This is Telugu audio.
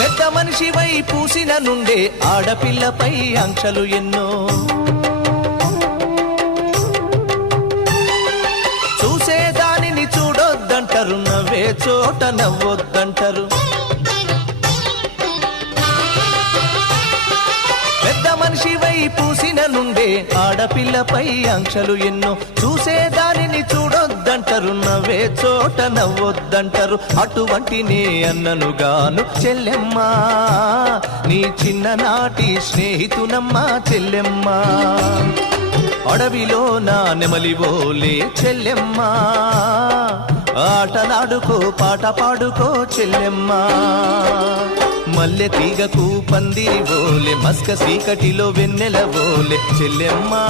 పెద్ద మనిషివై పూసిన నుండే ఆడపిల్లపై ఆంక్షలు ఎన్నో, చూసేదానిని చూడొద్దంటారు, నవ్వే చోట నవ్వొద్దంటారు. పెద్ద మనిషివై పూసిన నుండే ఆడపిల్లపై ఆంక్షలు ఎన్నో, చూసేదానిని చూడొద్దంటారు, నవ్వే చోట నవ్వొద్దంటారు. అటువంటి నే అన్ననుగాను చెల్లెమ్మా, నీ చిన్ననాటి స్నేహితునమ్మా చెల్లెమ్మా. అడవిలో నా నెమలివోలే చెల్లెమ్మా, ఆటలాడుకో పాట పాడుకో చెల్లెమ్మా. మల్లె తీగకు పందిరి వోలే, మస్క చీకటిలో వెన్నెల వోలే చెల్లెమ్మా.